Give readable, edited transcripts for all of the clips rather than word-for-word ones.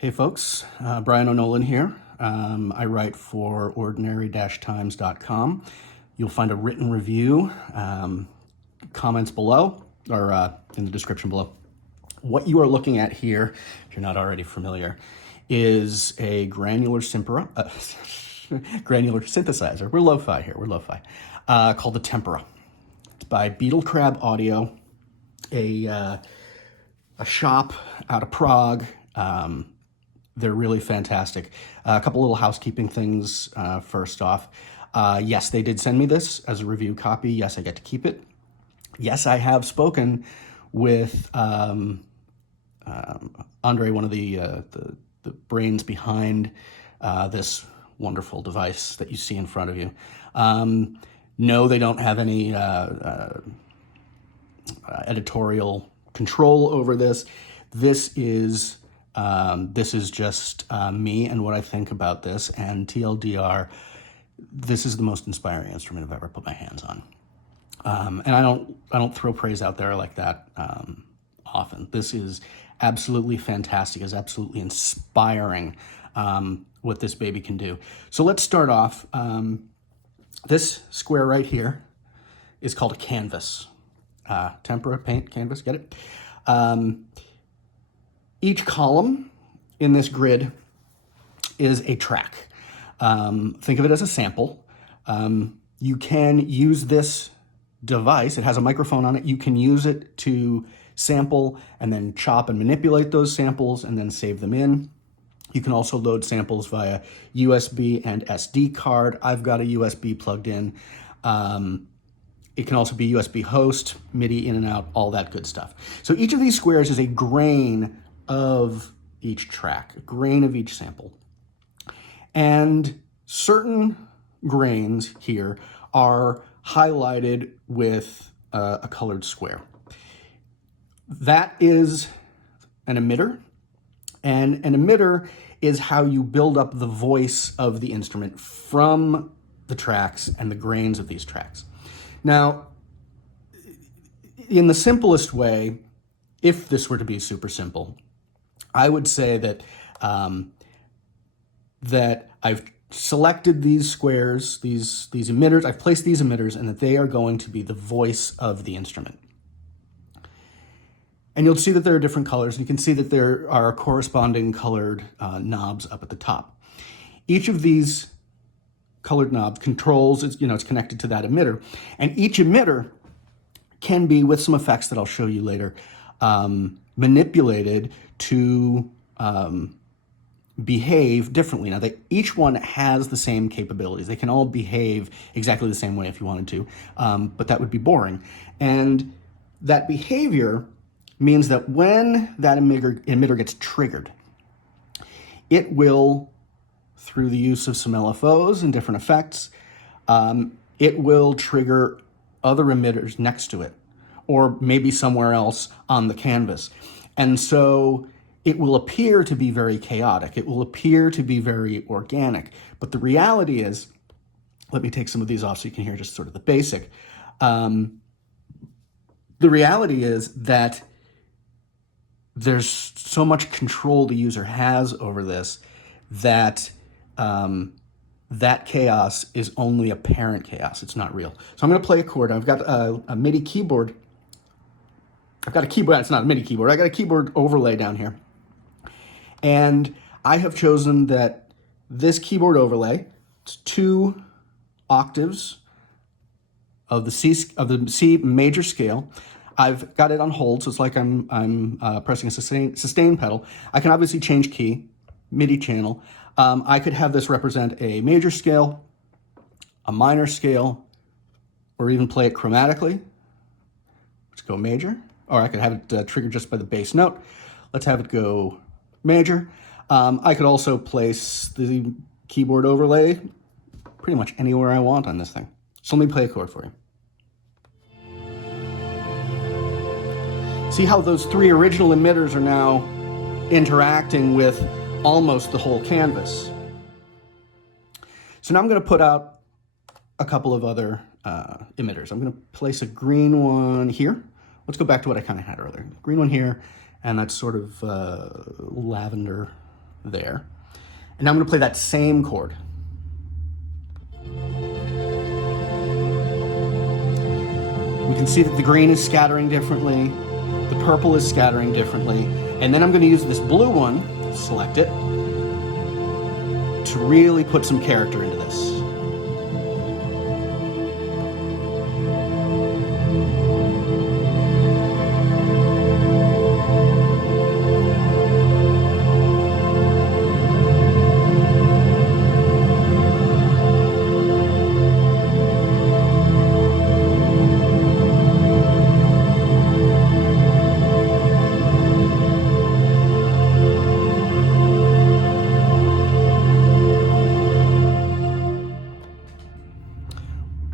Hey folks, Brian O'Nolan here. I write for ordinary-times.com. You'll find a written review, comments below, or in the description below. What you are looking at here, if you're not already familiar, is a granular granular synthesizer. We're lo-fi here, called the Tempera. It's by Beetle Crab Audio, a shop out of Prague. They're really fantastic. A couple little housekeeping things first off. Yes, they did send me this as a review copy. Yes, I get to keep it. Yes, I have spoken with Andre, one of the brains behind this wonderful device that you see in front of you. No, they don't have any editorial control over this. This is just me and what I think about this, and TLDR, this is the most inspiring instrument I've ever put my hands on. And I don't throw praise out there like that often. This is absolutely fantastic. It's absolutely inspiring what this baby can do. So let's start off. This square right here is called a canvas. Tempera paint canvas, get it? Each column in this grid is a track. Think of it as a sample. You can use this device. It has a microphone on it. You can use it to sample and then chop and manipulate those samples and then save them in. You can also load samples via USB and SD card. I've got a USB plugged in. It can also be USB host, MIDI in and out, all that good stuff. So each of these squares is a grain of each track, a grain of each sample. And certain grains here are highlighted with a colored square. That is an emitter, and an emitter is how you build up the voice of the instrument from the tracks and the grains of these tracks. Now, in the simplest way, if this were to be super simple, I would say that that I've selected these squares, these emitters, I've placed these emitters, and that they are going to be the voice of the instrument. And you'll see that there are different colors. You can see that there are corresponding colored knobs up at the top. Each of these colored knobs controls, it's connected to that emitter. And each emitter can be, with some effects that I'll show you later, manipulated to behave differently. Now, each one has the same capabilities. They can all behave exactly the same way if you wanted to, but that would be boring. And that behavior means that when that emitter gets triggered, it will, through the use of some LFOs and different effects, it will trigger other emitters next to it, or maybe somewhere else on the canvas. And so it will appear to be very chaotic. It will appear to be very organic. But the reality is, let me take some of these off so you can hear just sort of the basic. The reality is that there's so much control the user has over this that that chaos is only apparent chaos. It's not real. So I'm going to play a chord. I've got a MIDI keyboard. I've got a keyboard. It's not a MIDI keyboard. I got a keyboard overlay down here. And I have chosen that this keyboard overlay, it's 2 octaves of the C major scale. I've got it on hold, so it's like I'm pressing a sustain pedal. I can obviously change key, MIDI channel. I could have this represent a major scale, a minor scale, or even play it chromatically. Let's go major. Or I could have it triggered just by the bass note. Let's have it go major. I could also place the keyboard overlay pretty much anywhere I want on this thing. So let me play a chord for you. See how those 3 original emitters are now interacting with almost the whole canvas. So now I'm going to put out a couple of other emitters. I'm going to place a green one here. Let's go back to what I kind of had earlier. Green one here, and that's sort of lavender there. And now I'm going to play that same chord. We can see that the green is scattering differently, the purple is scattering differently, and then I'm going to use this blue one, select it, to really put some character into this.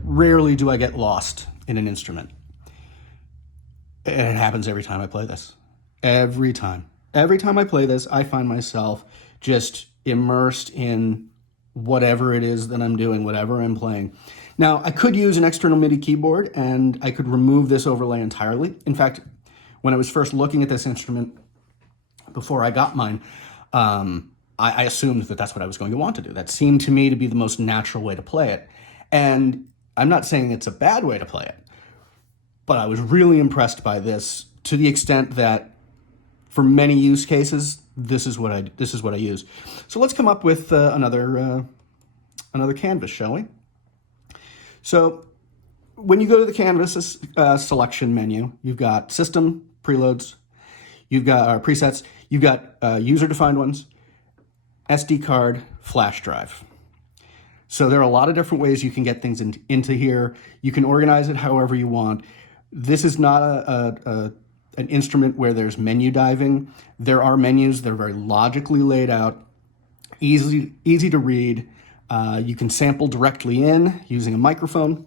Rarely do I get lost in an instrument. And it happens every time I play this. Every time. Every time I play this, I find myself just immersed in whatever it is that I'm doing, whatever I'm playing. Now, I could use an external MIDI keyboard and I could remove this overlay entirely. In fact, when I was first looking at this instrument before I got mine, I assumed that that's what I was going to want to do. That seemed to me to be the most natural way to play it. And I'm not saying it's a bad way to play it, but I was really impressed by this to the extent that for many use cases, this is what I use. So let's come up with another canvas, shall we? So when you go to the canvas selection menu, you've got system, preloads, you've got presets, you've got user-defined ones, SD card, flash drive. So there are a lot of different ways you can get things into here. You can organize it however you want. This is not an instrument where there's menu diving. There are menus. They're very logically laid out, easy to read. You can sample directly in using a microphone.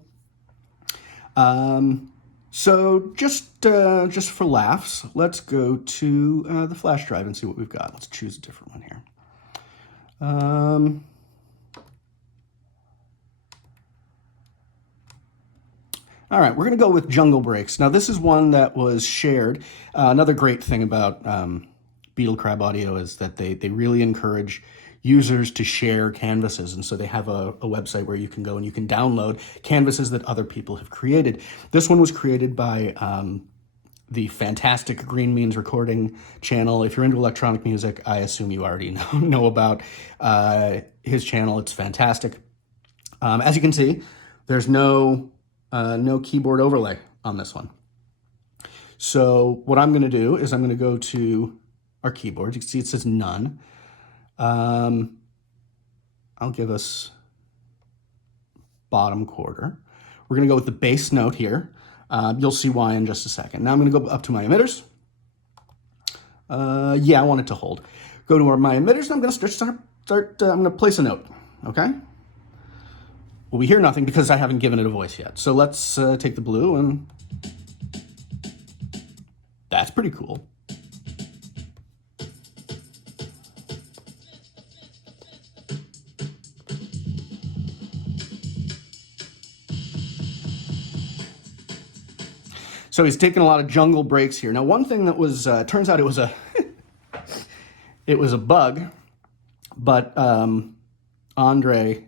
So just for laughs, let's go to the flash drive and see what we've got. Let's choose a different one here. All right, we're going to go with Jungle Breaks. Now, this is one that was shared. Another great thing about Beetle Crab Audio is that they really encourage users to share canvases. And so they have a website where you can go and you can download canvases that other people have created. This one was created by the fantastic Green Means Recording channel. If you're into electronic music, I assume you already know about his channel. It's fantastic. As you can see, there's no keyboard overlay on this one. So what I'm going to do is I'm going to go to our keyboard. You can see it says none. I'll give us bottom quarter. We're going to go with the bass note here. You'll see why in just a second. Now I'm going to go up to my emitters. Yeah, I want it to hold. Go to my emitters and I'm going to start. I'm going to place a note. Okay. Well, we hear nothing because I haven't given it a voice yet. So let's take the blue, and that's pretty cool. So he's taking a lot of jungle breaks here. Now, one thing that was, turns out it was a, it was a bug, but Andre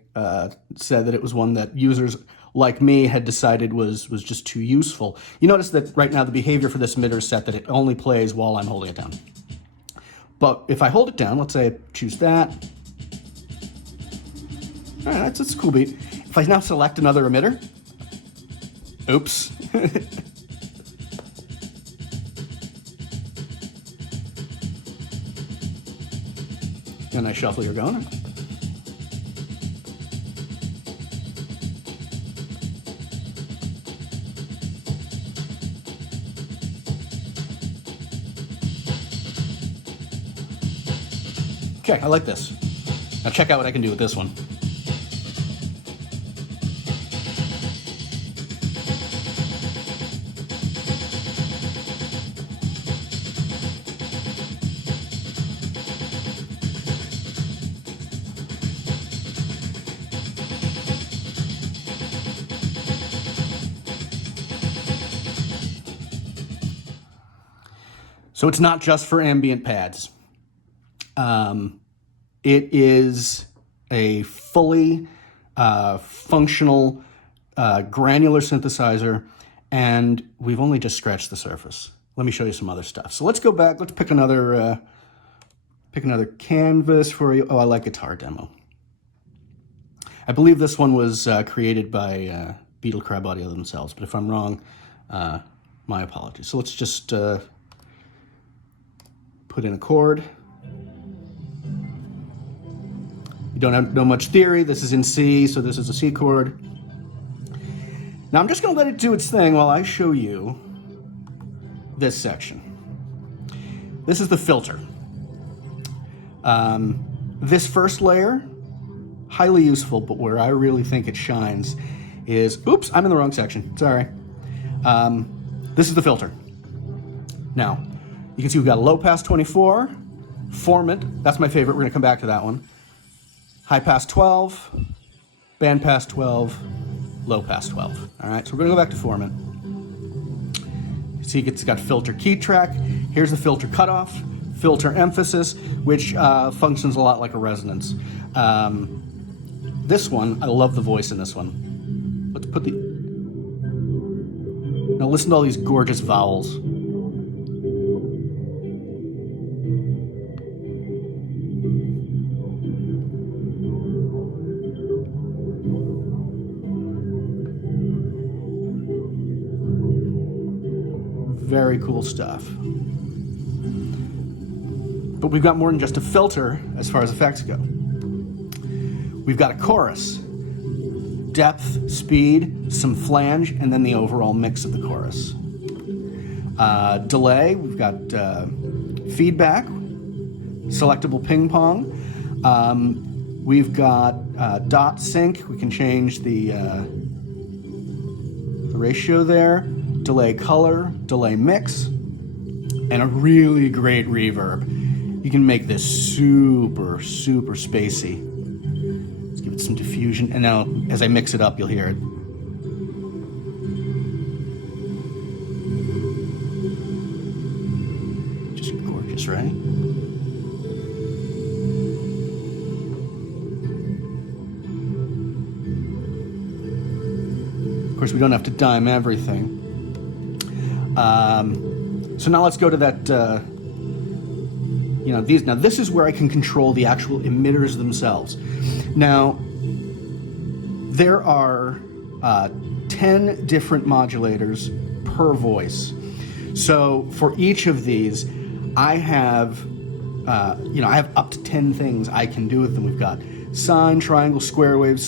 said that it was one that users like me had decided was just too useful. You notice that right now the behavior for this emitter is set that it only plays while I'm holding it down. But if I hold it down, let's say I choose that. All right, that's a cool beat. If I now select another emitter, oops. And I shuffle your going. Okay, I like this. Now check out what I can do with this one. So it's not just for ambient pads. It is a fully functional granular synthesizer, and we've only just scratched the surface. Let me show you some other stuff. So let's go back. Let's pick another canvas for you. Oh, I like Guitar Demo. I believe this one was created by Beetle Crab Audio themselves, but if I'm wrong, my apologies. So let's just put in a chord. You don't know much theory. This is in C, so this is a C chord. Now I'm just going to let it do its thing while I show you this section. This is the filter. This first layer, highly useful, but where I really think it shines is, oops, I'm in the wrong section, sorry. This is the filter. Now, you can see we've got a low pass 24, formant, that's my favorite, we're gonna come back to that one. High pass 12, band pass 12, low pass 12. All right, so we're gonna go back to formant. You see it's got filter key track. Here's the filter cutoff, filter emphasis, which functions a lot like a resonance. This one, I love the voice in this one. Let's put the, now listen to all these gorgeous vowels. Very cool stuff. But we've got more than just a filter as far as effects go. We've got a chorus, depth, speed, some flange, and then the overall mix of the chorus. Delay, we've got feedback, selectable ping pong. We've got dot sync, we can change the ratio there. Delay color, delay mix, and a really great reverb. You can make this super, super spacey. Let's give it some diffusion, and now as I mix it up, you'll hear it. Just gorgeous, right? Of course, we don't have to dime everything. So now let's go to that, now this is where I can control the actual emitters themselves. Now, there are 10 different modulators per voice. So for each of these, I have up to 10 things I can do with them. We've got sine, triangle, square wave,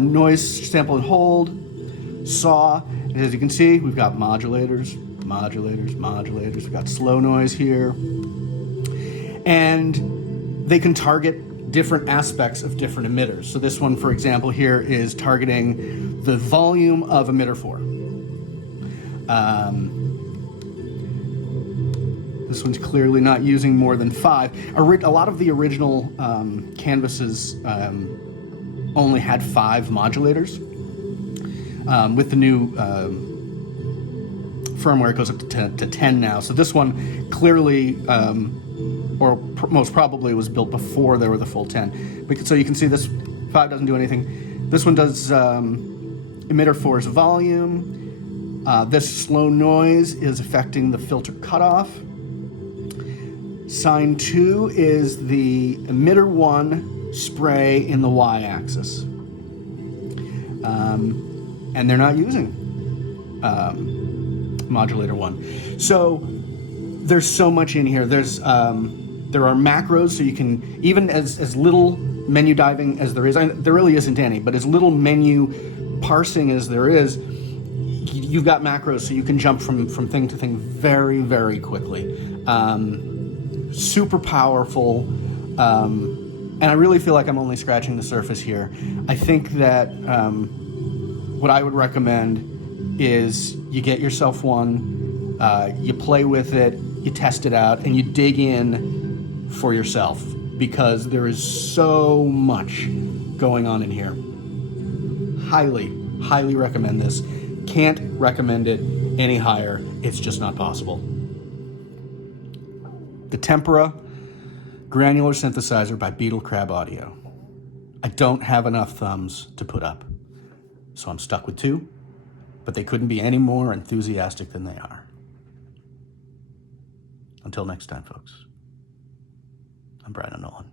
noise, sample and hold, saw. And as you can see, we've got modulators. We've got slow noise here. And they can target different aspects of different emitters. So this one, for example, here is targeting the volume of emitter 4. This one's clearly not using more than 5. A lot of the original canvases only had 5 modulators. With the new firmware, it goes up to 10 now. So this one clearly, most probably, was built before there were the full 10. So you can see this 5 doesn't do anything. This one does emitter 4's volume. This slow noise is affecting the filter cutoff. Sine 2 is the emitter 1 spray in the y-axis. And they're not using modulator 1. So there's so much in here. There are macros, so you can, even as little menu diving as there is, there really isn't any, but as little menu parsing as there is, you've got macros, so you can jump from thing to thing very, very quickly. Super powerful, and I really feel like I'm only scratching the surface here. I think that what I would recommend is you get yourself one, you play with it, you test it out, and you dig in for yourself, because there is so much going on in here. Highly, highly recommend this. Can't recommend it any higher. It's just not possible. The Tempera Granular Synthesizer by Beetle Crab Audio. I don't have enough thumbs to put up, so I'm stuck with two, but they couldn't be any more enthusiastic than they are. Until next time, folks, I'm Brian Nolan.